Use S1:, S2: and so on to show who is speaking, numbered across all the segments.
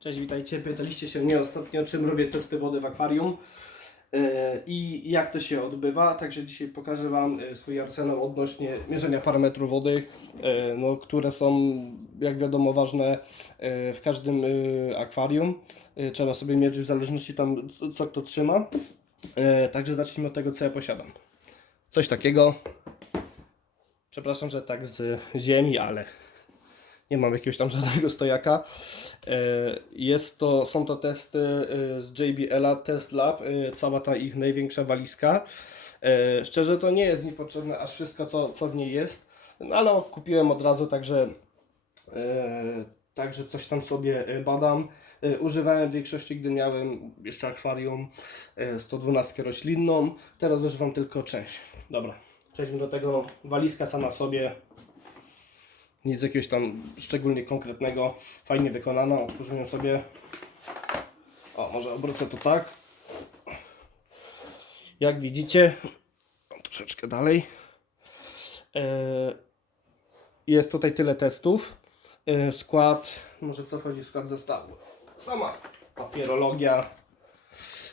S1: Cześć, witajcie. Pytaliście się mnie ostatnio, czym robię testy wody w akwarium e, i jak to się odbywa. Także dzisiaj pokażę Wam e, swój arsenał odnośnie mierzenia parametrów wody, e, no, które są, jak wiadomo, ważne w każdym akwarium. Trzeba sobie mierzyć w zależności tam, co- kto trzyma. Także zacznijmy od tego, co ja posiadam. Coś takiego. Przepraszam, że tak z ziemi, ale nie mam jakiegoś tam żadnego stojaka. E, Jest to, są to testy e, z JBL-a Test Lab, e, cała ta ich największa walizka. Szczerze to nie jest mi potrzebne aż wszystko, co, co w niej jest, no ale kupiłem od razu, także, także coś tam sobie badam. Używałem w większości, gdy miałem jeszcze akwarium e, 112 roślinną, teraz używam tylko część. Dobra, przejdźmy do tego. Walizka sama sobie, nic jakiegoś tam szczególnie konkretnego, fajnie wykonana. Otworzymy ją sobie. O, może obrócę to tak. Jak widzicie, troszeczkę dalej. E, Jest tutaj tyle testów. E, Skład, może co wchodzi w skład zestawu? Sama papierologia,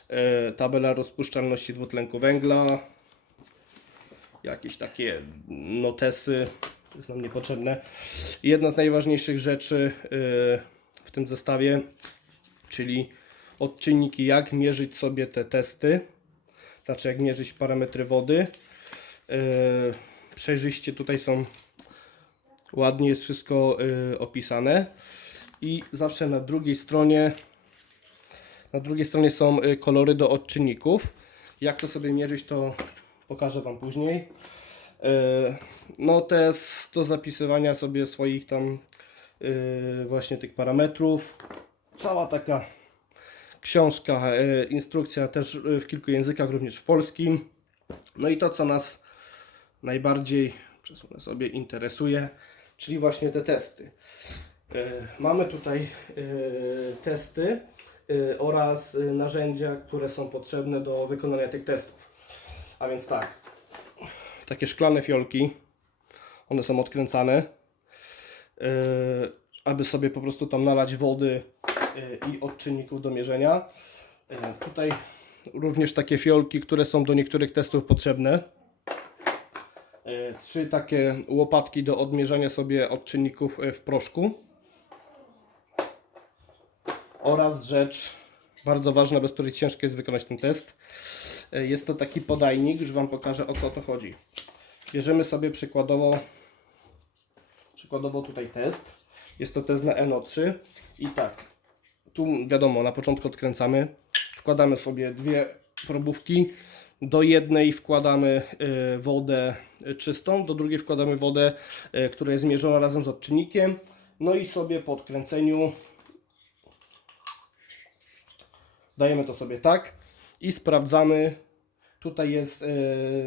S1: e, tabela rozpuszczalności dwutlenku węgla, jakieś takie notesy, jest nam niepotrzebne. Jedna z najważniejszych rzeczy yy, w tym zestawie, czyli odczynniki, jak mierzyć sobie te testy, znaczy jak mierzyć parametry wody. Yy, Przejrzyście tutaj są, ładnie jest wszystko yy, opisane i zawsze na drugiej stronie na drugiej stronie są y, kolory do odczynników. Jak to sobie mierzyć, to pokażę Wam później. E, No test do zapisywania sobie swoich tam e, właśnie tych parametrów. Cała taka książka, e, instrukcja też w kilku językach, również w polskim. No i to, co nas najbardziej przesunę sobie interesuje, czyli właśnie te testy. Mamy tutaj testy oraz narzędzia, które są potrzebne do wykonania tych testów. A więc tak, takie szklane fiolki. One są odkręcane, yy, aby sobie po prostu tam nalać wody yy, i odczynników do mierzenia. Yy, tutaj również takie fiolki, które są do niektórych testów potrzebne. Trzy takie łopatki do odmierzania sobie odczynników w proszku. Oraz rzecz bardzo ważna, bez której ciężko jest wykonać ten test. Yy, Jest to taki podajnik, już Wam pokażę o co to chodzi. Bierzemy sobie przykładowo, przykładowo tutaj test. Jest to test na NO3 i tak, tu wiadomo, na początku odkręcamy, wkładamy sobie dwie probówki, do jednej wkładamy y, wodę y, czystą, do drugiej wkładamy wodę, która jest zmierzona razem z odczynnikiem, no i sobie po odkręceniu dajemy to sobie tak i sprawdzamy Tutaj jest e,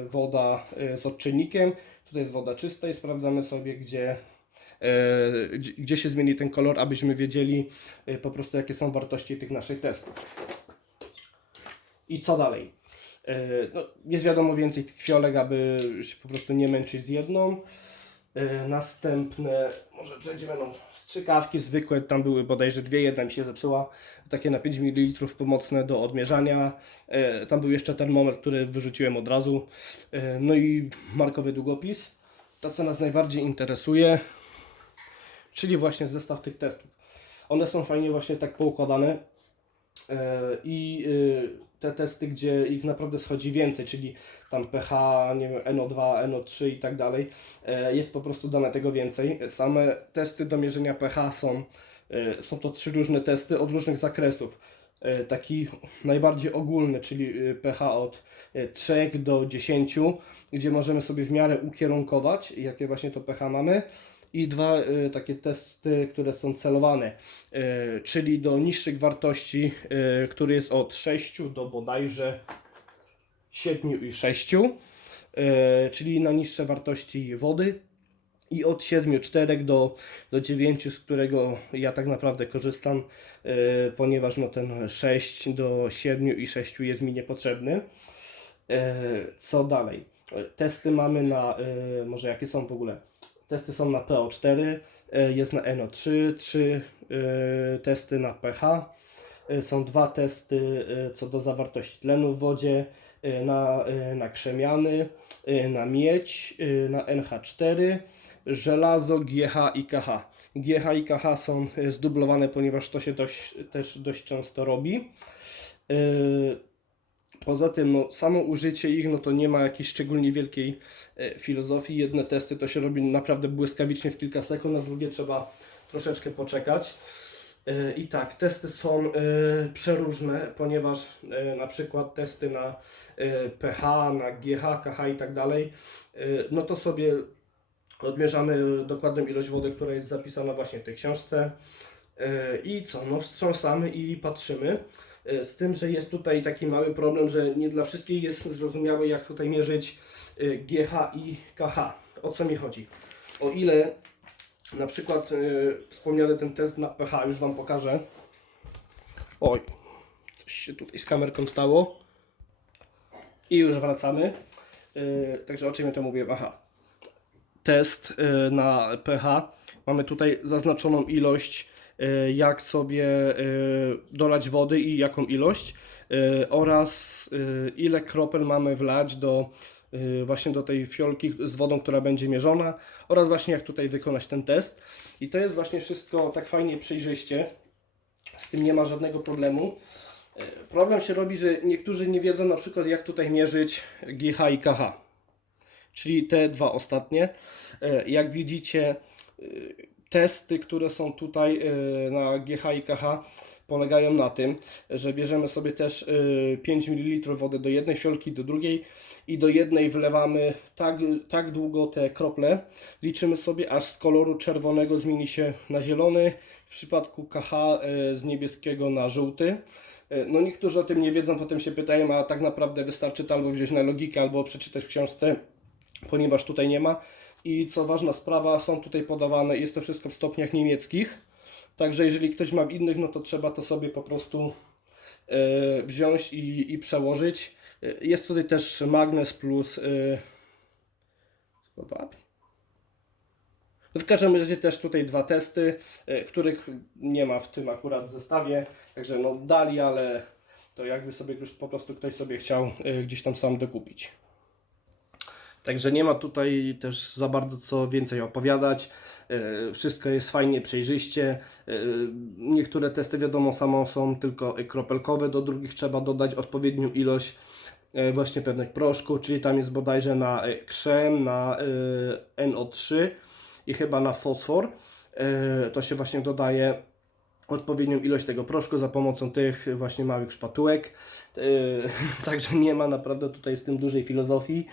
S1: woda e, z odczynnikiem, tutaj jest woda czysta i sprawdzamy sobie, gdzie, e, gdzie- się zmieni ten kolor, abyśmy wiedzieli po prostu, jakie są wartości tych naszych testów. I co dalej? No, jest wiadomo więcej tych fiolek, aby się po prostu nie męczyć z jedną. E, Następne, może przejdziemy no, strzykawki zwykłe, tam były bodajże dwie, jedna mi się zepsuła, takie na 5 ml pomocne do odmierzania. E, Tam był jeszcze termometr, który wyrzuciłem od razu. E, No i markowy długopis. To, co nas najbardziej interesuje, czyli właśnie zestaw tych testów. One są fajnie właśnie tak poukładane i e, te testy, gdzie ich naprawdę schodzi więcej, czyli tam pH, nie wiem, NO2, NO3 i tak dalej, e, jest po prostu dane tego więcej. Same testy do mierzenia pH są, e, są to trzy różne testy od różnych zakresów. E, Taki najbardziej ogólny, czyli e, pH od e, 3 do 10, gdzie możemy sobie w miarę ukierunkować, jakie właśnie to pH mamy. I dwa e, takie testy, które są celowane, e, czyli do niższych wartości, e, który jest od 6 do bodajże 7 i 6, e, czyli na niższe wartości wody i od 7,4 do, do 9, z którego ja tak naprawdę korzystam, e, ponieważ no ten 6 do 7 i 6 jest mi niepotrzebny. E, Co dalej? Testy mamy na, e, może jakie są w ogóle? Testy są na PO4, e, jest na NO3, trzy e, testy na pH, e, są dwa testy co do zawartości tlenu w wodzie, na, na krzemiany, na miedź, na NH4, żelazo, GH i KH. GH i KH są zdublowane, ponieważ to się dość, też dość często robi. Poza tym, no, samo użycie ich, no to nie ma jakiejś szczególnie wielkiej e, filozofii. Jedne testy to się robi naprawdę błyskawicznie w kilka sekund, a drugie trzeba troszeczkę poczekać. E, I tak, testy są e, przeróżne, ponieważ e, na przykład testy na e, pH, na GH, KH i tak dalej, e, no to sobie odmierzamy dokładną ilość wody, która jest zapisana właśnie w tej książce. E, I co? No wstrząsamy i patrzymy. E, Z tym, że jest tutaj taki mały problem, że nie dla wszystkich jest zrozumiałe, jak tutaj mierzyć e, GH i KH. O co mi chodzi? O ile na przykład e, wspomniany ten test na pH, już Wam pokażę. Oj, coś się tutaj z kamerką stało. I już wracamy. Także o czym ja to mówię? Aha. Test na pH. Mamy tutaj zaznaczoną ilość, jak sobie e, dolać wody i jaką ilość e, oraz ile kropel mamy wlać do właśnie do tej fiolki z wodą, która będzie mierzona oraz właśnie jak tutaj wykonać ten test. I to jest właśnie wszystko tak fajnie przejrzyście. Z tym nie ma żadnego problemu. Problem się robi, że niektórzy nie wiedzą na przykład jak tutaj mierzyć GH i KH. Czyli te dwa ostatnie. Jak widzicie, testy, które są tutaj e, na GH i KH polegają na tym, że bierzemy sobie też e, 5 ml wody do jednej fiolki, do drugiej i do jednej wlewamy tak, tak długo te krople, liczymy sobie aż z koloru czerwonego zmieni się na zielony, w przypadku KH e, z niebieskiego na żółty. No niektórzy o tym nie wiedzą, potem się pytają, a tak naprawdę wystarczy to albo wziąć na logikę, albo przeczytać w książce, ponieważ tutaj nie ma. I co ważna sprawa, są tutaj podawane, jest to wszystko w stopniach niemieckich. Także jeżeli ktoś ma innych, no to trzeba to sobie po prostu e, wziąć i, i przełożyć. E, Jest tutaj też magnes plus. No w każdym razie też tutaj dwa testy, których nie ma w tym akurat zestawie. Także no dali, ale to jakby sobie już po prostu ktoś sobie chciał gdzieś tam sam dokupić. Także nie ma tutaj też za bardzo co więcej opowiadać. E, Wszystko jest fajnie, przejrzyście. E, Niektóre testy wiadomo samo są tylko kropelkowe, do drugich trzeba dodać odpowiednią ilość e, właśnie pewnych proszków, czyli tam jest bodajże na e, krzem, na e, NO3 i chyba na fosfor. E, To się właśnie dodaje odpowiednią ilość tego proszku za pomocą tych właśnie małych szpatułek. E, Także nie ma naprawdę tutaj z tym dużej filozofii.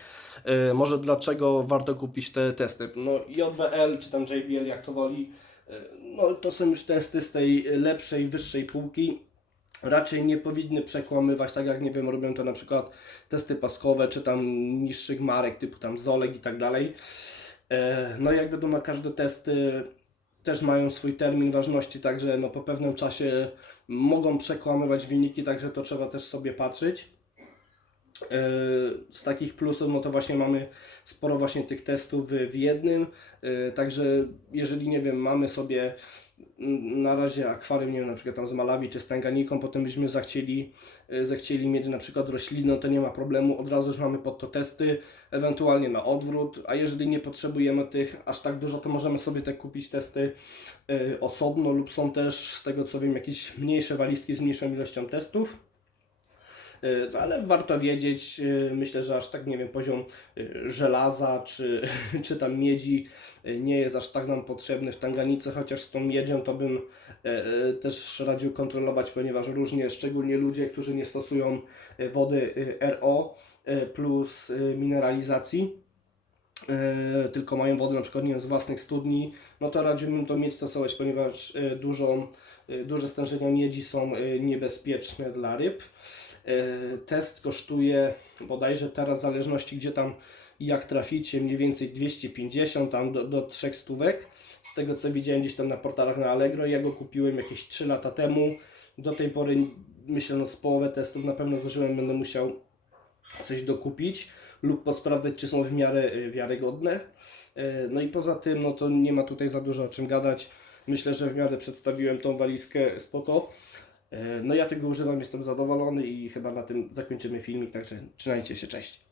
S1: E, Może dlaczego warto kupić te testy? No JBL czy tam JBL jak to woli, e, no to są już testy z tej lepszej, wyższej półki. Raczej nie powinny przekłamywać, tak jak nie wiem, robią to na przykład testy paskowe, czy tam niższych marek typu tam Zolek i tak dalej. No jak wiadomo, każde testy też mają swój termin ważności, także no po pewnym czasie mogą przekłamywać wyniki, także to trzeba też sobie patrzeć. E, Z takich plusów, no to właśnie mamy sporo właśnie tych testów w jednym, E, także jeżeli nie wiem, mamy sobie na razie akwarium, nie wiem, na przykład tam z Malawi czy z Tanganiką, potem byśmy zachcieli, e, zechcieli mieć na przykład rośliny, no to nie ma problemu, od razu już mamy pod to testy, ewentualnie na odwrót, a jeżeli nie potrzebujemy tych aż tak dużo, to możemy sobie te kupić testy e, osobno lub są też z tego co wiem jakieś mniejsze walizki z mniejszą ilością testów. No, ale warto wiedzieć, e, myślę, że aż tak, nie wiem, poziom e, żelaza czy, czy tam miedzi nie jest aż tak nam potrzebny w tanganice, chociaż z tą miedzią to bym też radził kontrolować, ponieważ różnie, szczególnie ludzie, którzy nie stosują wody RO plus mineralizacji, tylko mają wodę na przykład nie z własnych studni, no to radziłbym to mieć stosować, ponieważ dużą, duże stężenia miedzi są niebezpieczne dla ryb. E, test kosztuje bodajże teraz, w zależności gdzie tam i jak traficie, mniej więcej 250, tam do, do 3 stówek. Z tego co widziałem gdzieś tam na portalach na Allegro, ja go kupiłem jakieś 3 lata temu. Do tej pory, myślę, no z połowę testów na pewno zużyłem, będę musiał coś dokupić lub posprawdzać, czy są w miarę e, wiarygodne. E, no i poza tym, no to nie ma tutaj za dużo o czym gadać. Myślę, że w miarę przedstawiłem tą walizkę spoko. E, no ja tego używam, jestem zadowolony i chyba na tym zakończymy filmik, także trzymajcie się, cześć.